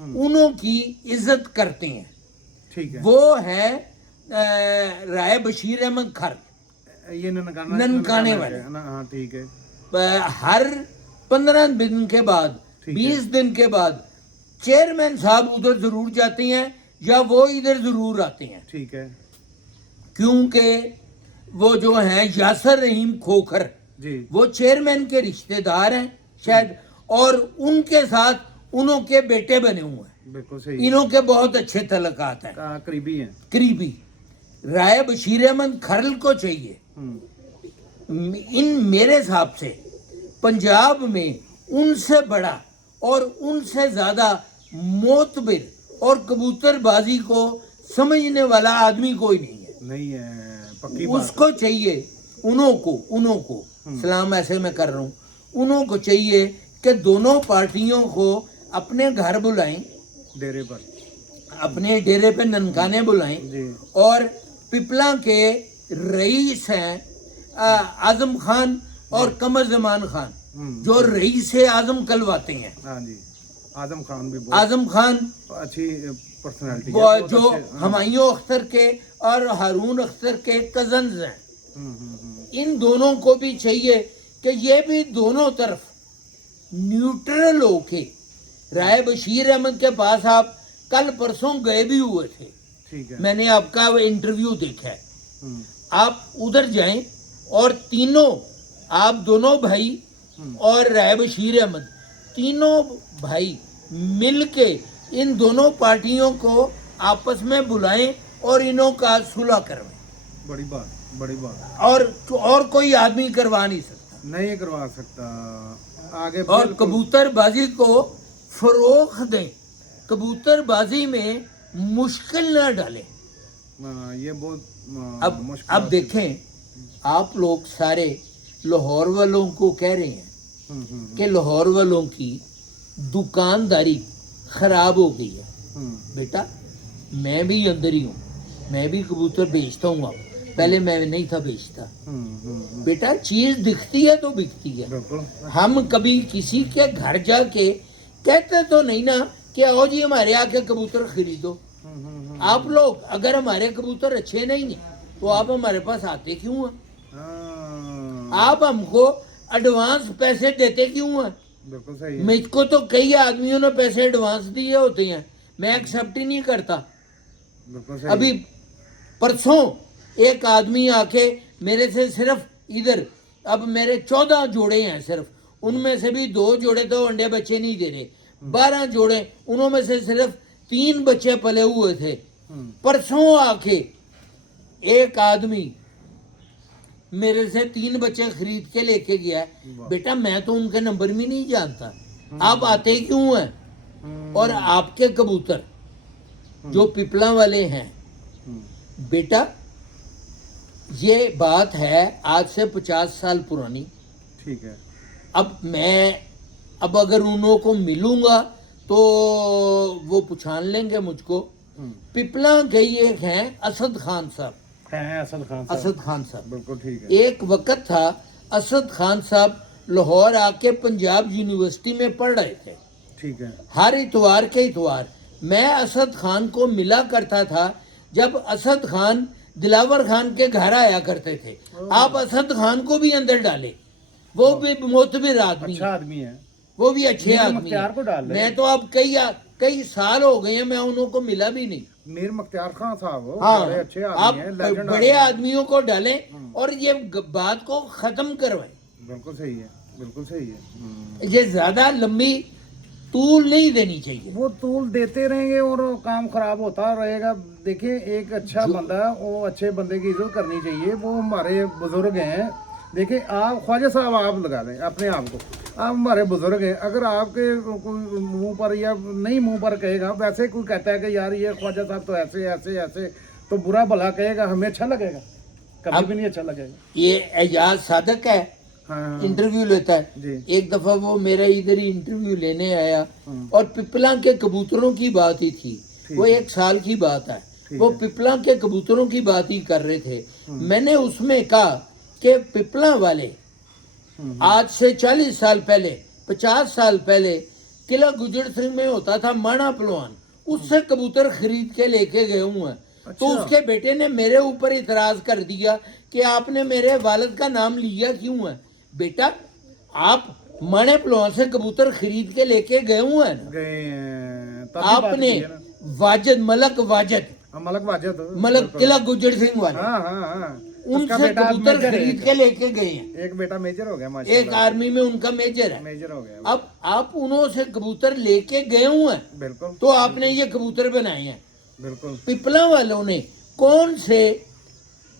انہوں کی عزت کرتے ہیں. ٹھیک ہے. وہ ہے رائے بشیر احمد کھر, یہ ننکانے والے. ہاں ٹھیک ہے. ہر 15 دن کے بعد 20 دن کے بعد چیئرمین صاحب ادھر ضرور جاتے ہیں یا وہ ادھر ضرور آتے ہیں. ٹھیک ہے. کیونکہ وہ جو ہیں یاسر رحیم کھوکھر, جی وہ چیئرمین کے رشتہ دار ہیں شاید, اور ان کے ساتھ انہوں کے بیٹے بنے ہوئے ہیں. بالکل صحیح. انہوں کے بہت اچھے تعلقات ہیں, قریبی ہیں. قریبی. رائے بشیر احمد کھرل کو چاہیے, ان میرے حساب سے پنجاب میں ان سے بڑا اور ان سے زیادہ معتبر اور کبوتر بازی کو سمجھنے والا آدمی کوئی نہیں ہے. نہیں ہے, پکی اس کو چاہیے, انہوں کو سلام ایسے میں کر رہا ہوں, انہوں کو چاہیے کہ دونوں پارٹیوں کو اپنے گھر بلائیں, ڈیرے پر, اپنے ڈیرے پہ ننکانے بلائیں, اور پپلا کے رئیس ہیں اعظم خان اور قمر زمان خان, جو رئیس اعظم کلواتے ہیں. ہاں جی, اعظم خان بھی اعظم خان اچھی پرسنالٹی جو ہمایوں اختر کے اور ہارون اختر کے کزنز ہیں. ان دونوں کو بھی چاہیے کہ یہ بھی دونوں طرف نیوٹرل ہو کے, رائے بشیر احمد کے پاس آپ کل پرسوں گئے بھی ہوئے تھے, ٹھیک ہے, میں نے آپ کا انٹرویو دیکھا ہے, آپ ادھر جائیں اور تینوں, آپ دونوں بھائی اور رائے بشیر احمد تینوں بھائی مل کے ان دونوں پارٹیوں کو آپس میں بلائیں اور انہوں کا صلح کروائیں. بڑی بات, بڑی بات. اور کوئی آدمی کروا نہیں سکتا, نہیں کروا سکتا آگے. اور کبوتر بازی کو فروغ دیں, کبوتر بازی میں مشکل نہ ڈالیں. یہ بہت اب دیکھیں, آپ لوگ سارے لاہور والوں کو کہہ رہے ہیں کہ لاہور والوں کی دکانداری خراب ہو گئی ہے. بیٹا میں بھی اندر ہی ہوں, میں بھی کبوتر بیچتا ہوں. اب پہلے میں نہیں تھا بیچتا. بیٹا چیز دکھتی ہے تو بکتی ہے. ہم کبھی کسی کے گھر جا کے کہتے تو نہیں نا کہ آؤ جی ہمارے آ کے کبوتر خریدو. آپ لوگ اگر ہمارے کبوتر اچھے نہیں ہیں تو آپ ہمارے پاس آتے کیوں ہیں؟ آپ ہم کو ایڈوانس پیسے دیتے کیوں ہیں؟ بالکل صحیح. مجھ کو تو کئی آدمیوں نے پیسے ایڈوانس دیے ہوتے ہیں, میں ایکسیپٹ ہی نہیں کرتا. ابھی پرسوں ایک آدمی آ کے میرے سے صرف ادھر, اب میرے 14 جوڑے ہیں صرف, ان میں سے بھی 2 جوڑے تو انڈے بچے نہیں دے رہے, 12 جوڑے انہوں میں سے صرف 3 بچے پلے ہوئے تھے. پرسوں آ کے ایک آدمی میرے سے 3 بچے خرید کے لے کے گیا ہے. بیٹا میں تو ان کے نمبر بھی نہیں جانتا, آپ آتے کیوں ہیں؟ اور آپ کے کبوتر جو پپلا والے ہیں, بیٹا یہ بات ہے آج سے 50 سال پرانی. ٹھیک ہے. اب اگر انہوں کو ملوں گا تو وہ پچھان لیں گے مجھ کو. پپلا کے ایک ہیں اسد خان صاحب, اسد خان صاحب, بالکل ٹھیک ہے. ایک وقت تھا اسد خان صاحب لاہور آ کے پنجاب یونیورسٹی میں پڑھ رہے تھے. ٹھیک ہے. ہر اتوار کے اتوار میں اسد خان کو ملا کرتا تھا جب اسد خان دلاور خان کے گھر آیا کرتے تھے. آپ اسد خان کو بھی اندر ڈالے, وہ بھی معتبر آدمی ہے, وہ بھی اچھے آدمی ہیں. میں تو اب کئی سال ہو گئے ہیں میں انہوں کو ملا بھی نہیں. میر مختار خان صاحب, ہاں, آپ بڑے آدمیوں کو ڈالیں اور یہ بات کو ختم کروائیں. بالکل صحیح ہے, بالکل صحیح ہے. یہ زیادہ لمبی طول نہیں دینی چاہیے. وہ طول دیتے رہیں گے اور کام خراب ہوتا رہے گا. دیکھیں ایک اچھا بندہ, وہ اچھے بندے کی عزت کرنی چاہیے. وہ ہمارے بزرگ ہیں. دیکھیں آپ خواجہ صاحب آپ لگا لیں اپنے آپ کو, آپ ہمارے بزرگ ہیں. اگر آپ کے منہ پر یا نہیں منہ پر کہے گا, ویسے کوئی کہتا ہے کہ یار یہ خواجہ صاحب تو ایسے ایسے ایسے, تو برا بھلا کہے گا, ہمیں اچھا لگے گا؟ کبھی بھی نہیں اچھا لگے گا. یہ اعجاز صادق ہے, انٹرویو لیتا ہے. ایک دفعہ وہ میرا ادھر ہی انٹرویو لینے آیا اور پپلا کے کبوتروں کی بات ہی تھی. وہ 1 سال کی بات ہے, وہ پپلا کے کبوتروں کی بات ہی کر رہے تھے. میں نے اس میں کہا کہ پپلا والے آج سے 40 سال پہلے 50 سال پہلے किला गुजर सिंह में होता था माना पहलवान, उससे कबूतर खरीद के लेके गए हुए हैं। तो उसके बेटे ने मेरे ऊपर इतराज कर दिया कि आपने मेरे वालिद का नाम लिया क्यों है। बेटा आप माने पहलवान से कबूतर खरीद के लेके गए हुए हैं ना, गए हैं, तभी बात आपने की है ना। वाजिद मलक वाजिद हाँ, मलक वाजिद, मलक बिल्कुल। किला गुजर सिंह वाले हाँ हाँ हाँ, उसका उनसे बेटा कबूतर मेजर है, खरीद के लेके गए हैं। एक बेटा मेजर हो गया एक माशाल्लाह, आर्मी में उनका मेजर है। मेजर हो गया। अब आप उन्हों से कबूतर लेके गए हुए हैं बिल्कुल तो आपने ये कबूतर बनाए हैं। बिल्कुल। पिपला वालों ने कौन से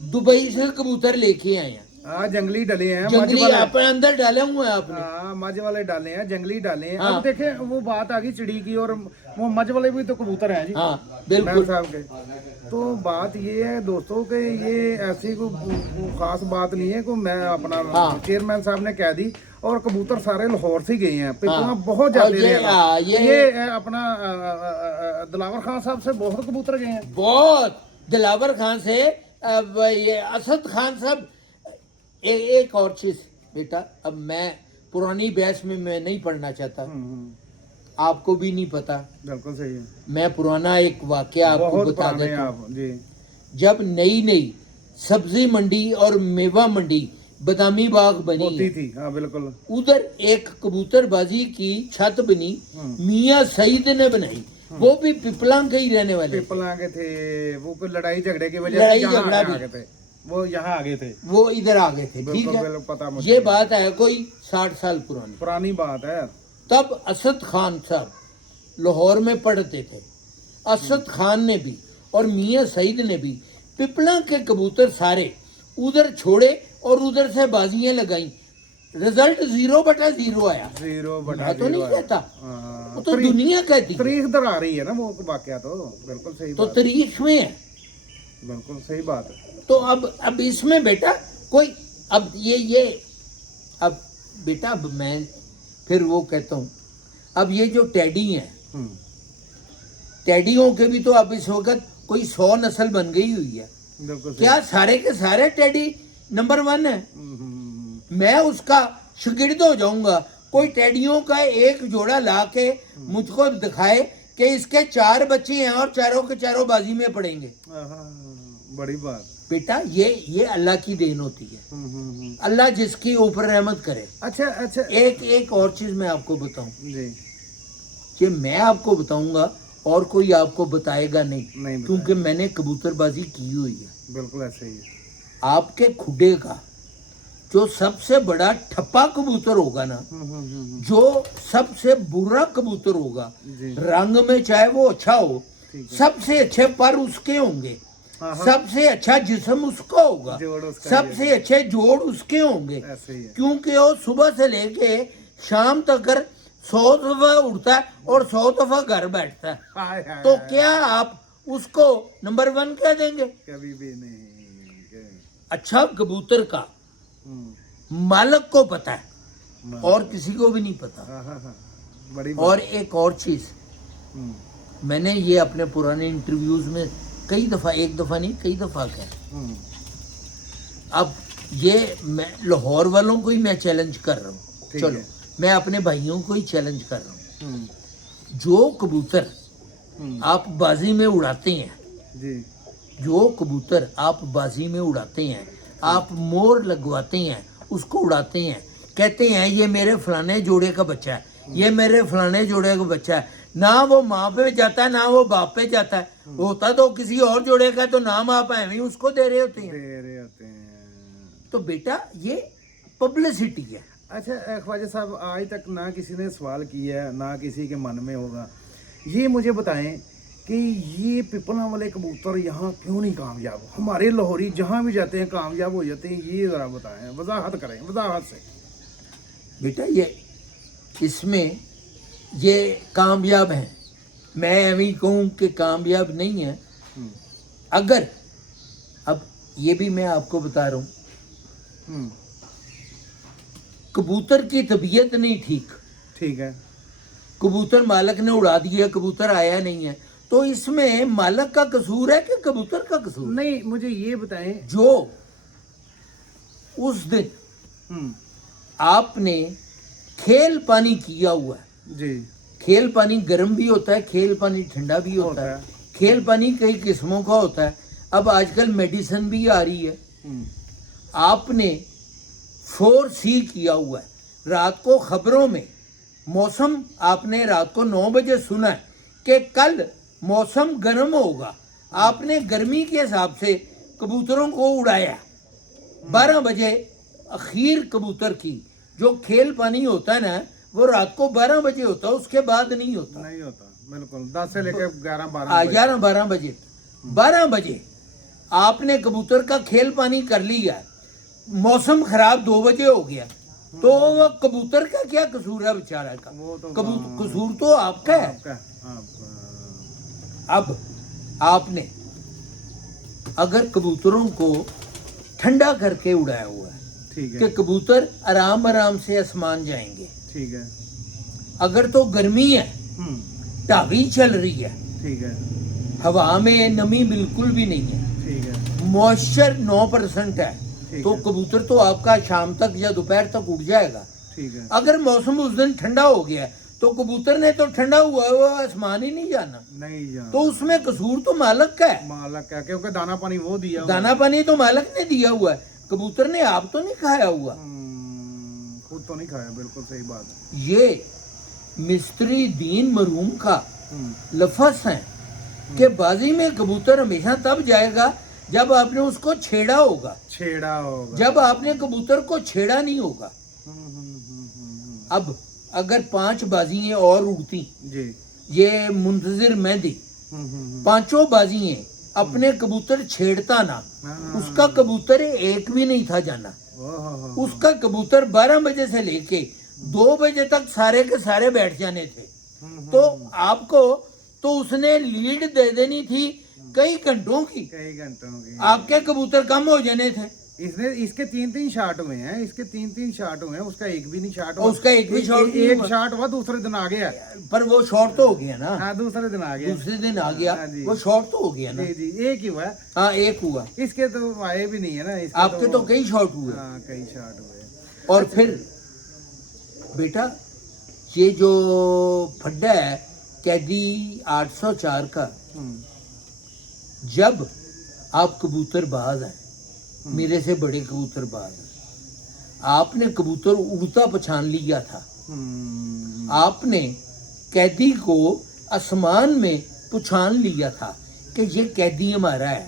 दुबई से कबूतर लेके आए हैं? हाँ, जंगली डले हैं, मज जंगली वाले। आप अंदर डाले हुए हैं आपने। हाँ, मज वाले डाले हैं, जंगली डाले हैं। हाँ। अब देखें वो बात आ गई चिड़ी की, और वो मज वाले भी तो कबूतर हैं जी, हाँ महल बिल्कुल। साहब के। तो बात ये है दोस्तों कि ये ऐसी कोई खास बात नहीं है कि मैं अपना हाँ। चेयरमैन साहब ने कह दी, और कबूतर सारे लाहौर से गए हैं, पिपला हाँ। बहुत और जाते ये- रहे हाँ, हैं। ये अपना दिलावर खान साहब से बहुत कबूतर गए हैं। बहुत दिलावर खान से अब ये असद खान साहब। एक और चीज बेटा, अब मैं पुरानी बहस में मैं नहीं पढ़ना चाहता, आपको भी नहीं पता। बिल्कुल सही है, मैं पुराना एक वाकया आपको बहुत बता पुराने देता हूँ। आप जी। जब नई नई सब्जी मंडी और मेवा मंडी बदामी बाग बनी होती है, थी, हाँ बिल्कुल। उधर एक कबूतरबाजी की छत बनी, हम्म। मियां सईद ने बनाई। वो भी पिपलांग के ही रहने वाले थे। पिपला के थे, वो कोई लड़ाई झगड़े की वजह लड़ाई से यहाँ झगड़ा आ भी। गए थे, वो यहाँ आ गए थे। वो इधर आ गए थे। ठीक बिल्कुल है, बिल्कुल, पता मुझे, ये बात है कोई 60 साल पुरानी। पुरानी बात है। तब असद खान साहब लाहौर में पढ़ते थे। असद खान ने भी और मियां सईद ने भी पिपला के कबूतर सारे उधर छोड़े और उधर से बाजियां लगाई। रिजल्ट 0/0 आया। 0/0 मैं तो नहीं है। कहता, हाँ, वो तो दुनिया कहती है। तारीख दर आ रही है ना वो वाकया, तो बिल्कुल सही तो बात, तारीख में है। बिल्कुल सही बात है। तो अब इसमें बेटा कोई अब ये अब बेटा अब मैं फिर वो कहता हूँ, अब ये जो टैडी हैं, हम्म, टैडियों के भी तो अब इस वक्त कोई 100 नस्ल बन गई हुई है। बिल्कुल सही। क्या सारे के सारे टैडी नंबर 1 है? मैं उसका शागिर्द हो जाऊंगा। कोई टैडियों का एक जोड़ा ला के मुझको दिखाए कि इसके 4 बच्चे हैं और चारों के चारों बाजी में पड़ेंगे। बड़ी बात। बेटा ये अल्लाह की देन होती है। अल्लाह जिसकी ऊपर रहमत करे। अच्छा अच्छा एक और चीज मैं आपको बताऊं, जी, कि मैं आपको बताऊंगा और कोई आपको बताएगा नहीं, नहीं क्योंकि मैंने कबूतरबाजी की हुई है। बिल्कुल ऐसे ही है। आपके खुडे का जो सबसे बड़ा ठप्पा कबूतर होगा ना, जो सबसे बुरा कबूतर होगा, जी। रंग में चाहे वो अच्छा हो, ठीक है। सबसे अच्छे पर उसके होंगे, हाँ, हाँ। सबसे अच्छा जिस्म उसका होगा, जोड़ उसका सबसे अच्छे जोड़ उसके होंगे, ऐसे ही है। क्योंकि वो सुबह से लेके शाम तक 100 दफा उड़ता है और 100 दफा घर बैठता है। हाय, हाय, तो हाय। क्या आप उसको नंबर 1 कह देंगे? कभी भी नहीं। अच्छा कबूतर का मालक को पता है और किसी को भी नहीं पता। हाँ, बड़ी और एक और चीज, हम्म, मैंने ये अपने पुराने इंटरव्यूज में कई दफा, एक दफा नहीं कई दफा कहा। हम्म, अब ये मैं लाहौर वालों को ही मैं चैलेंज कर रहा हूँ। ठीक चलो है। मैं अपने भाइयों को ही चैलेंज कर रहा हूँ। हम्म, जो कबूतर हम्म, आप बाजी में उड़ाते हैं, जी, जो कबूतर आप बाजी में उड़ाते हैं, आप मोर लगवाते हैं, उसको उड़ाते हैं, कहते हैं ये मेरे फलाने जोड़े का बच्चा है, ये मेरे फलाने जोड़े का बच्चा है, ना वो माँ पे जाता है ना वो बाप पे जाता है, होता तो किसी और जोड़े का, तो नाम आप ऐਵੇਂ उसको दे रहे होते हैं। दे रहे होते हैं। तो बेटा ये पब्लिसिटी है। अच्छा ख्वाजा साहब, आज तक ना किसी ने सवाल किया है, ना किसी के मन में होगा। ये मुझे बताएं कि ये पिपला वाले कबूतर यहाँ क्यों नहीं कामयाब? हमारे लाहौरी जहाँ भी जाते हैं कामयाब हो जाते हैं, ये ज़रा बताएं, वजाहत करें, वजाहत से। बेटा ये इसमें ये कामयाब हैं, मैं ऐਵੇਂ कहूँ कि कामयाब नहीं है। अगर अब ये भी मैं आपको बता रहा हूँ, कबूतर की तबीयत नहीं ठीक, ठीक है। कबूतर मालक ने उड़ा दिया, कबूतर आया नहीं है, तो इसमें मालक का कसूर है कि कबूतर का कसूर? नहीं, मुझे ये बताएं, जो उस दिन आपने खेल पानी किया हुआ है, जी, खेल पानी गर्म भी होता है, खेल पानी ठंडा भी होता है। खेल पानी कई किस्मों का होता है। अब आजकल मेडिसिन भी आ रही है। आपने 4C किया हुआ है। रात को खबरों में मौसम आपने रात को 9 बजे सुना है कि कल मौसम गर्म होगा। आपने गर्मी के हिसाब से कबूतरों को उड़ाया। 12 बजे अखीर कबूतर की जो खेल पानी होता है ना, वो रात को 12 बजे होता है, उसके बाद नहीं होता। नहीं होता बिल्कुल। 10 से लेकर 11-12 बजे 12 बजे आपने कबूतर का खेल पानी कर लिया। मौसम खराब 2 बजे हो गया, तो वो कबूतर का क्या कसूर है बेचारा का? वो तो कसूर तो आपका है। अब आपने अगर कबूतरों को ठंडा करके उड़ाया हुआ है, ठीक है, कि कबूतर आराम आराम से आसमान जाएंगे। ठीक है, अगर तो गर्मी है, टावी चल रही है, ठीक है, हवा में नमी बिल्कुल भी नहीं है, ठीक है, मॉइस्चर 9% है, ठीक तो है, कबूतर तो आपका शाम तक या दोपहर तक उड़ जाएगा। ठीक है, अगर मौसम उस दिन ठंडा हो गया तो कबूतर ने तो ठंडा हुआ है, वो आसमान ही नहीं जाना। नहीं जाना। तो उसमें कसूर तो मालिक का है। मालिक का, क्योंकि दाना पानी वो दिया हुआ है। दाना पानी तो मालिक ने दिया हुआ है, कबूतर ने आप तो नहीं खाया हुआ। खुद तो नहीं खाया, बिल्कुल सही बात है। ये मिस्त्री दीन मरूम का लफ्ज़ है कि बाजी में कबूतर हमेशा तब जाएगा जब आपने उसको छेड़ा होगा। छेड़ा होगा। जब आपने कबूतर को छेड़ा नहीं होगा। अब अगर 5 बाजियां और उड़ती, जी, ये मुंतजिर मेहंदी, 5 बाजियां अपने कबूतर छेड़ता ना, उसका कबूतर एक भी नहीं था जाना। उसका कबूतर 12 बजे से लेके 2 बजे तक सारे के सारे बैठ जाने थे। तो आपको तो उसने लीड दे देनी थी कई घंटों की, आपके कबूतर कम हो जाने थे। इसके 3-3 शॉट हुए हैं, इसके 3-3 शॉट हुए हैं, उसका एक भी नहीं शॉट हुआ। उसका एक भी शॉट नहीं एक शॉट हुआ, दूसरे दिन आ गया। पर वो शॉट तो हो गया ना। हाँ, दूसरे दिन आ गया। दूसरे दिन आ गया, वो शॉट तो हो गया ना। जी, एक ही हुआ। हाँ, एक हुआ। इसके तो आए भी नहीं है ना। इसके आपके तो कई शॉट हुए। हाँ, कई शॉट हुए। और फिर बेटा ये जो फड्डा है कैदी 804 का, जब आप कबूतर बाज हैं, मेरे से बड़े कबूतर बाज हैं, आपने कबूतर उड़ता पहचान लिया था। आपने कैदी को आसमान में पहचान लिया था कि ये कैदी हमारा है।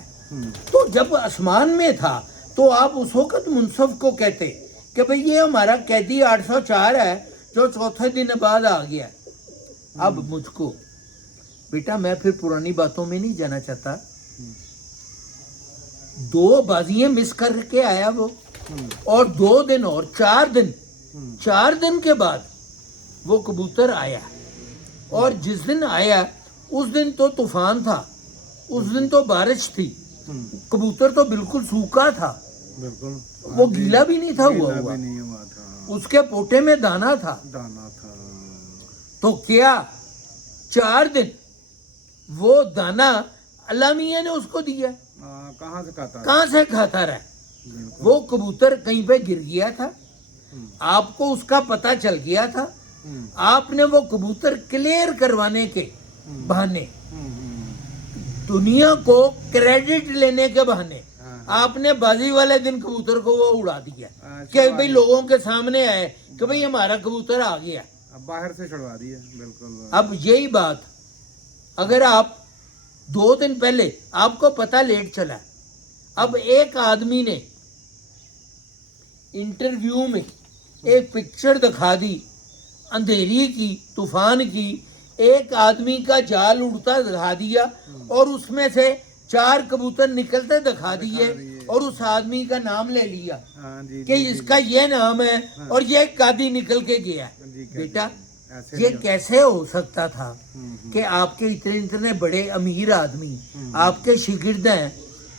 तो जब आसमान में था तो आप उस वक्त मुनसफ को कहते कि भाई ये हमारा कैदी 804 है जो चौथे दिन बाद आ गया। अब मुझको बेटा, मैं फिर पुरानी बातों में नहीं जाना चाहता। 2 बाजियां मिस करके आया वो, और 2 दिन और 4 दिन के बाद वो कबूतर आया। और जिस दिन आया उस दिन तो तूफान था, उस दिन तो बारिश थी, कबूतर तो बिल्कुल सूखा था, बिल्कुल वो गीला भी नहीं था हुआ उसके पोटे में दाना था। तो क्या 4 दिन वो दाना अल्लाह मियां ने उसको दिया। कहाँ से खाता रहा। वो कबूतर कहीं पे गिर गया था, आपको उसका पता चल गया था। आपने वो कबूतर क्लियर करवाने के बहाने, दुनिया को क्रेडिट लेने के बहाने, आपने बाजी वाले दिन कबूतर को वो उड़ा दिया कि भाई लोगों के सामने आए कि भाई हमारा कबूतर आ गया, अब बाहर से छुड़वा दिया। बिल्कुल। अब यही बात अगर आप 2 दिन पहले आपको पता लेट चला, अब एक आदमी ने इंटरव्यू में एक पिक्चर दिखा दी अंधेरी की, तूफान की, एक आदमी का जाल उड़ता दिखा दिया और उसमें से 4 कबूतर निकलते दिखा दिए और उस आदमी का नाम ले लिया कि इसका ये नाम है और ये कादी निकल के गया। बेटा ये कैसे हो सकता था कि आपके इतने बड़े अमीर आदमी आपके शिगिर्द हैं।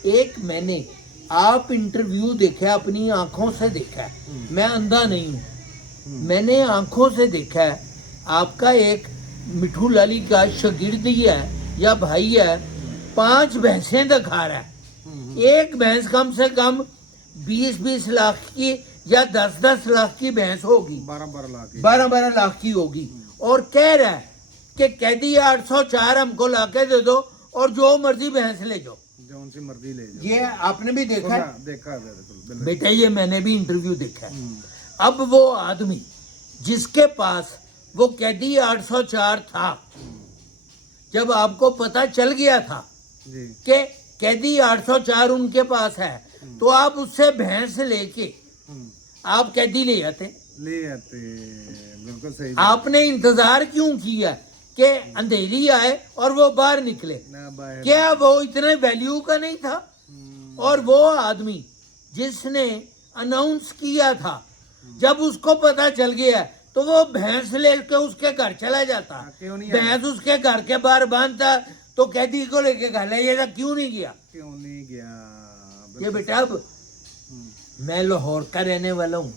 एक मैंने आप इंटरव्यू देखा, अपनी आंखों से देखा है, मैं अंधा नहीं हूँ, मैंने आंखों से देखा है। आपका एक मिठू लाली का शागिर्द ही है या भाई है, 5 भैंसें दिखा रहा है। एक भैंस कम से कम 20-20 लाख की या 10-10 लाख की भैंस होगी, 12-12 लाख की होगी, और कह रहा है कि कैदी 804 हमको लाके दे दो और जो मर्जी भैंस ले जाओ। जो उनसे मर्जी ले जाओ। ये आपने भी देखा है? देखा है, बिल्कुल। बेटा ये मैंने भी इंटरव्यू देखा है। अब वो आदमी जिसके पास वो कैदी 804 था, जब आपको पता चल गया था जी कि कैदी 804 उनके पास है, तो आप उससे भैंस लेके आप कैदी ले आते। ले आते, बिल्कुल सही। आपने इंतजार क्यों किया कि अंधेरी आए और वो बाहर निकले? ना बाहर। क्या वो इतने वैल्यू का नहीं था? और वो आदमी जिसने अनाउंस किया था, जब उसको पता चल गया तो वो भैंस लेके उसके घर चला जाता। क्यों नहीं भैंस उसके घर के बाहर बांधता, तो कैदी को लेके घर ले जाता। क्यों नहीं गया? क्यों नहीं गया? ये बेटा, अब मैं लाहौर का रहने वाला हूँ,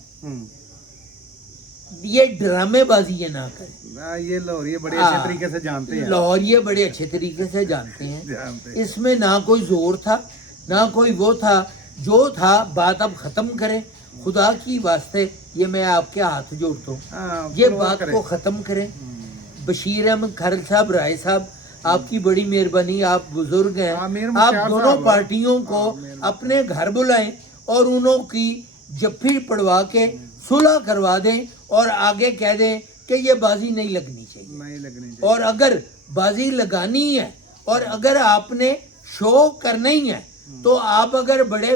ये ड्रामेबाजी ये ना करें। ना, ये लाहौर ये बड़े अच्छे तरीके से जानते हैं। लाहौर ये बड़े अच्छे तरीके से जानते हैं। जानते हैं। इसमें ना कोई जोर था ना कोई वो था, जो था बात अब खत्म करें। खुदा की वास्ते ये मैं आपके हाथ जोड़ता हूँ, हाँ, ये follow बात करें। को खत्म करें। बशीर अहमद खरल साहब, राय साहब, आपकी बड़ी मेहरबानी, आप बुजुर्ग हैं। हाँ, मीर आप मुख्तार दोनों साहब। पार्टियों को अपने घर बुलाएं और उन्हों की जफ्फी पड़वा के सुलह करवा दें और आगे कह दें कि ये बाजी नहीं लगनी चाहिए। नहीं लगनी चाहिए। और अगर बाजी लगानी है और अगर आपने शो करना ही है, तो आप अगर बड़े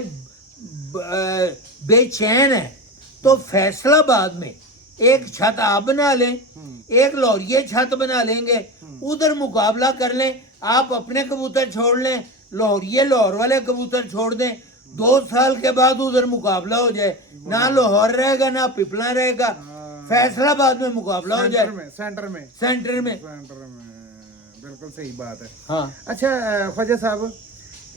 बेचैन हैं तो फैसलाबाद में एक छत आप बना लें, एक लाहौरिये छत बना लेंगे, उधर मुकाबला कर लें। आप अपने कबूतर छोड़ लें, लाहौरिये लाहौर वाले कबूतर छोड़ दें। 2 साल के बाद उधर मुकाबला हो जाए, ना लाहौर रहेगा ना पिपला रहेगा, फैसलाबाद में मुकाबला हो जाए। सेंटर में बिल्कुल सही बात है। हाँ अच्छा ख्वाजा साहब,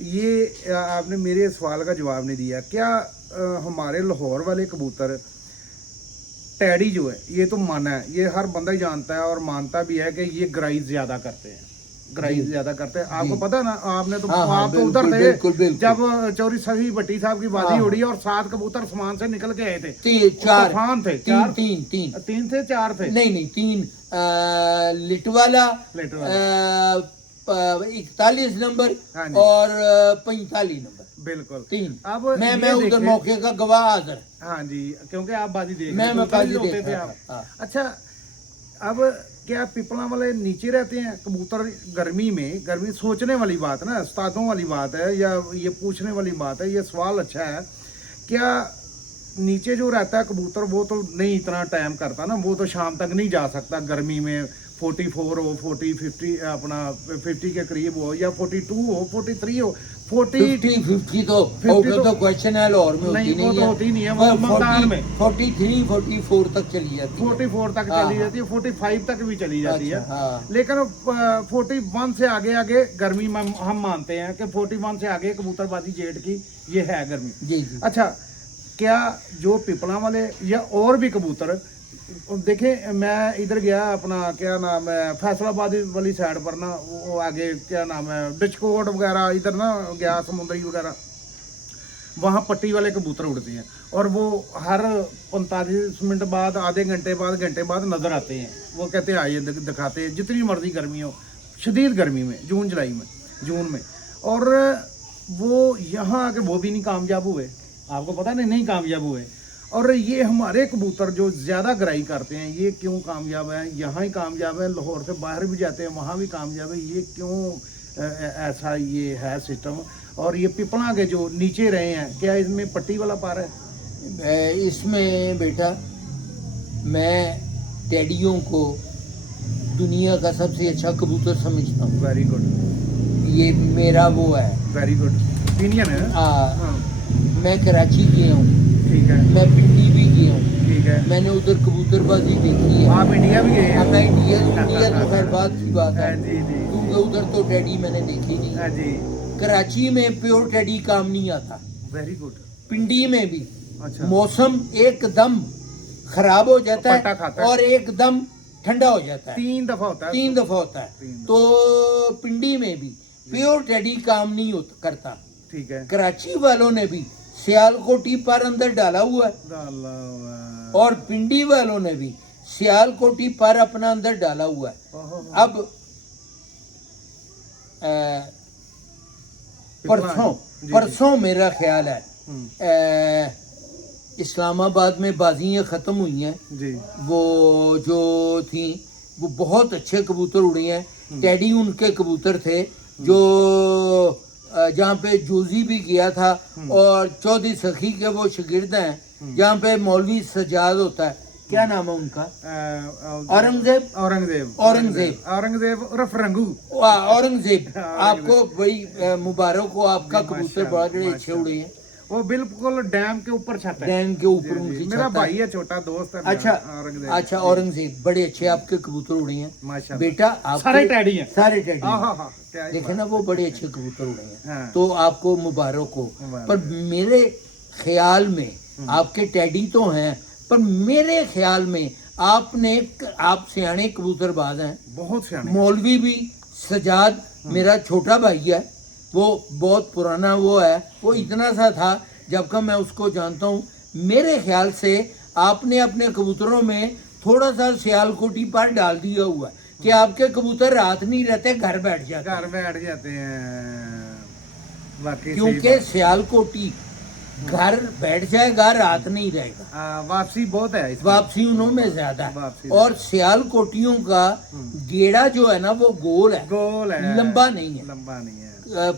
ये आपने मेरे सवाल का जवाब नहीं दिया। क्या हमारे लाहौर वाले कबूतर टैडी जो है, ये तो माना है, ये हर बंदा ही जानता है और मानता भी है कि ये ग्राइज ज्यादा करते हैं, ग्राइज ज्यादा करते हैं। आपको पता है ना, आपने तो हाँ, आप तो बिल्कुल, उधर थे बिल्कुल, बिल्कुल। जब चौरी सही भट्टी साहब की बाजी उड़ी और 7 कबूतर समान से निकल के आए थे। 4 तूफान थे। तीन 3 थे 4 थे? नहीं 3 लिटवाला, 41 नंबर हाँ जी। और 45 नंबर, बिल्कुल। 3। अब मैं ये उधर देखें- मौके का गवाह हाजिर। हाँ जी, क्योंकि आप बाजी देख मैं रहे थे, बाजी उधर ही देख होते थे रहा आप। था, हाँ। अच्छा, अब क्या पिपला वाले नीचे रहते हैं कबूतर गर्मी में? गर्मी सोचने वाली बात ना, उस्तादों वाली बात है, या ये पूछने वाली बात है, ये सवाल अच्छा है। क्या नीचे जो रहता है कबूतर वो तो नहीं इतना टाइम करता ना, वो तो शाम तक नहीं जा सकता गर्मी में। 44 हो, 40, 50 अपना 50 के करीब हो, या 42 हो, 43 हो, 50 तो 50 तो क्वेश्चन है, लाहौर में नहीं, होती वो नहीं तो है। होती नहीं है, वो मुल्तान में 43 44 तक चली जाती है। 44 तक हाँ, चली जाती है, 45 तक भी चली जाती अच्छा, है। हाँ। लेकिन 41 से आगे आगे गर्मी में हम मानते हैं कि 41 से आगे कबूतरबाजी जेठ की ये है गर्मी। जी जी। अच्छा, क्या जो पिपला वाले या और भी कबूतर, देखें मैं इधर गया अपना क्या नाम है फैसलाबाद वाली साइड पर ना, वो आगे क्या नाम है डिचकोट वगैरह, इधर ना गया समुद्री वगैरह, वहाँ पट्टी वाले कबूतर उड़ते हैं और वो हर 45 मिनट बाद, आधे घंटे बाद नज़र आते हैं। वो कहते हैं आइए दिखाते हैं, जितनी मर्जी गर्मी हो, शदीद गर्मी में, जून में, और वो यहाँ आके वो भी नहीं कामयाब हुए। आपको पता नहीं कामयाब हुए। और ये हमारे कबूतर जो ज़्यादा गराई करते हैं, ये क्यों कामयाब हैं? यहाँ ही कामयाब है, लाहौर से बाहर भी जाते हैं वहाँ भी कामयाब है। ये क्यों ऐसा ये है सिस्टम? और ये पिपला के जो नीचे रहे हैं, क्या इसमें पट्टी वाला पार है? इसमें बेटा मैं टेडियों को दुनिया का सबसे अच्छा कबूतर समझता हूँ। Very good. ये मेरा वो है, वेरी गुड ओपिनियन है। हाँ। मैं कराची गया हूँ, ठीक है, मैं पिंडी भी गया हूँ, ठीक है। मैंने उधर कबूतरबाजी देखी है। आप इंडिया भी गए हैं? मैं इंडिया तो खैर बात की बात है, जी जी क्योंकि उधर तो टेडी मैंने देखी नहीं। हाँ जी, कराची में प्योर टेडी काम नहीं आता, वेरी गुड। पिंडी में भी अच्छा, मौसम एकदम खराब हो जाता पट्टा खाता है है। और एकदम ठंडा हो जाता है। 3 दफा होता है। 3 दफा होता है। तीन। तो पिंडी में भी प्योर टेडी काम नहीं करता। ठीक है। कराची वालों ने भी सियालकोटी पर अंदर डाला हुआ है और पिंडी वालों ने भी सियालकोटी पर अपना अंदर डाला हुआ है। अब परसों मेरा ख्याल है इस्लामाबाद में बाजियाँ ख़त्म हुई हैं जी। वो जो थी वो बहुत अच्छे कबूतर उड़े हैं। टैडी उनके कबूतर थे जो जहाँ पे जोजी भी गया था और चौधरी सखी के वो शागिर्द हैं जहाँ पे मौलवी सजाद होता है, क्या नाम है उनका? औरंगजेब उर्फ रंगू। औरंगजेब, आपको बड़ी मुबारक हो, आपका कबूतर बड़े अच्छे उड़े हैं। वो बिल्कुल डैम के ऊपर छत है, डैम के ऊपर उनकी मेरा छत भाई है, छोटा दोस्त है। अच्छा औरंगजेब। अच्छा, औरंगजेब बड़े अच्छे आपके कबूतर उड़े हैं माशाल्लाह। बेटा। आप सारे टैडी हैं। सारे टैडी हैं। हाँ, क्या ही देखे ना, वो बड़े अच्छे कबूतर उड़े हैं। हाँ। तो आपको मुबारक हो। पर मेरे ख्याल में आपके टैडी तो हैं, पर मेरे ख्याल में आप सियाने कबूतरबाज हैं, बहुत सियाने। मौलवी भी सजाद मेरा छोटा भाई है, वो बहुत पुराना वो है, वो इतना सा था जब का मैं उसको जानता हूँ। मेरे ख्याल से आपने अपने कबूतरों में थोड़ा सा सियालकोटी पर डाल दिया हुआ है कि आपके कबूतर रात नहीं रहते, घर बैठ जाते हैं बाकी। क्योंकि सियालकोटी घर बैठ जाएगा, रात नहीं रहेगा। वापसी बहुत है इसमें। वापसी उन्होंने ज्यादा है। वापसी और सियालकोटियों का गेड़ा जो है ना वो गोल है, लंबा नहीं है।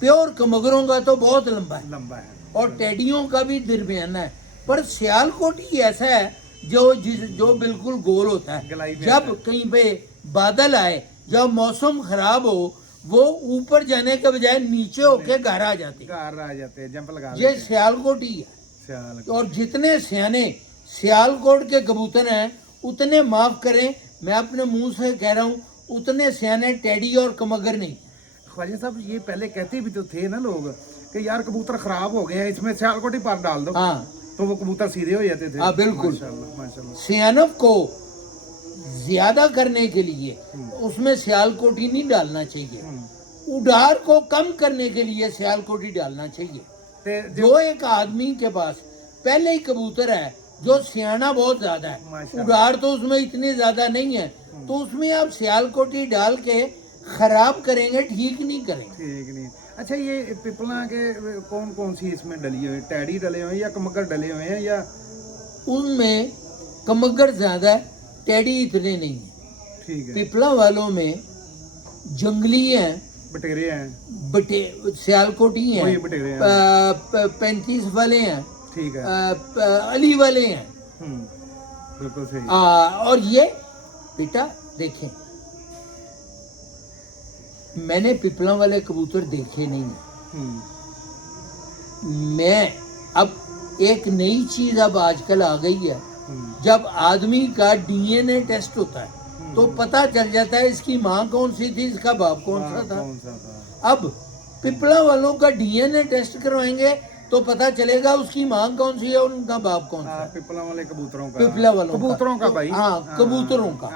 प्योर कमगरों का तो बहुत लंबा है और टेडियों का भी दरमियाना है। पर सियालकोटी ऐसा है जो बिल्कुल गोल होता है। जब कहीं पे बादल आए, जब मौसम खराब हो, वो ऊपर जाने के बजाय नीचे होके घर आ जाते हैं, जंप लगा। ये सियालकोटी है। और जितने सियाने सियालकोट के कबूतर हैं उतने, माफ करें मैं अपने मुंह से कह रहा हूँ, उतने सियाने टेडी और कमगर नहीं। ख्वाजा साहब ये पहले कहते भी तो थे ना लोग कि यार कबूतर खराब हो गए हैं, इसमें सियालकोटी पर डाल दो। हाँ, तो वो कबूतर सीधे हो जाते थे। हाँ बिल्कुल। माशाल्लाह। सियानव को ज्यादा करने के लिए उसमें सियालकोटी नहीं डालना चाहिए, उड़ार को कम करने के लिए सियालकोटी डालना चाहिए। जो एक आदमी के पास पहले ही कबूतर है जो सियाना बहुत ज्यादा है, उड़ार तो उसमें इतनी ज्यादा नहीं है, तो उसमें आप सियालकोटी डाल के खराब करेंगे, ठीक नहीं। अच्छा, ये पिपला के कौन कौन सी इसमें डली हुई? टैडी डले हुए या कमगर डले हुए हैं? या उनमें कमगर ज्यादा है, टैडी इतने नहीं है। ठीक है। पिपला वालों में जंगली हैं, बटेरे हैं, सियालकोटी हैं, 35 वाले हैं, ठीक है, अली वाले हैं। बिल्कुल सही। और ये बेटा देखें, मैंने पिपला वाले कबूतर देखे नहीं है। मैं अब एक नई चीज अब आजकल आ गई है, जब आदमी का डीएनए टेस्ट होता है तो पता चल जाता है इसकी माँ कौन सी थी, इसका बाप कौन सा था। अब पिपला वालों का डीएनए टेस्ट करवाएंगे तो पता चलेगा उसकी माँ कौन सी है और उनका बाप कौन सा। पिपला वाले कबूतरों का, पिपला वालों कबूतरों का भाई। हाँ, कबूतरों का।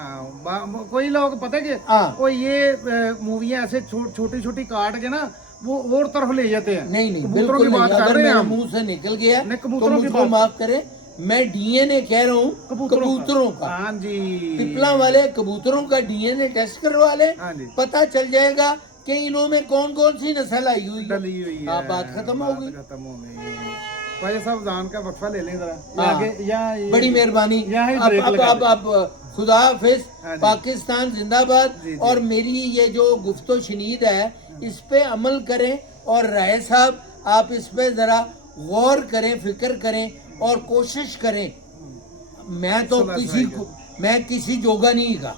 कोई लोग पता है कि कोई ये मूवियाँ ऐसे छोटी छोटी काट के ना वो और तरफ ले जाते हैं। नहीं कबूतरों की बात कर रहे हैं हम। मुंह से निकल गया कबूतरों की माफ करें, मैं डीएनए कह रहा हूँ कबूतरों का। हाँ जी, पिपला वाले कबूतरों का डीएनए टेस्ट करवा ले, पता चल जाएगा कि इन्हों में कौन कौन सी नस्ल आई हुई है। बात खत्म हो गई। ख्वाजा साहब जान का वक्फा ले लें जरा। बड़ी मेहरबानी। अब खुदा हाफिज, पाकिस्तान जिंदाबाद। और मेरी ये जो गुफ्तो शनीद है इस पे अमल करें और राय साहब आप इस पे जरा गौर करें, फिक्र करें और कोशिश करें। मैं तो किसी जोगा नहीं का,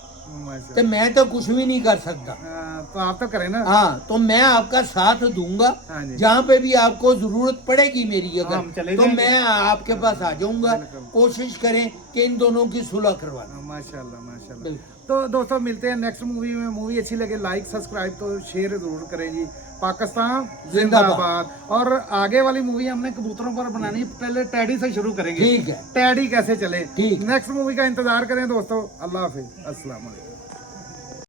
तो मैं तो कुछ भी नहीं कर सकता। तो आप तो करें ना। हाँ, तो मैं आपका साथ दूंगा। जहाँ पे भी आपको जरूरत पड़ेगी मेरी अगर, तो मैं आपके पास आ जाऊंगा। कोशिश करें कि इन दोनों की सुलह करवा। माशाल्लाह। तो दोस्तों मिलते हैं नेक्स्ट मूवी में। मूवी अच्छी लगे लाइक सब्सक्राइब तो शेयर जरूर करें जी। पाकिस्तान जिंदाबाद। और आगे वाली मूवी हमने कबूतरों पर बनानी है, पहले टैडी से शुरू करेंगे। ठीक है, टैडी कैसे चले, ठीक। नेक्स्ट मूवी का इंतजार करें दोस्तों। अल्लाह हाफिज, अस्सलाम वालेकुम।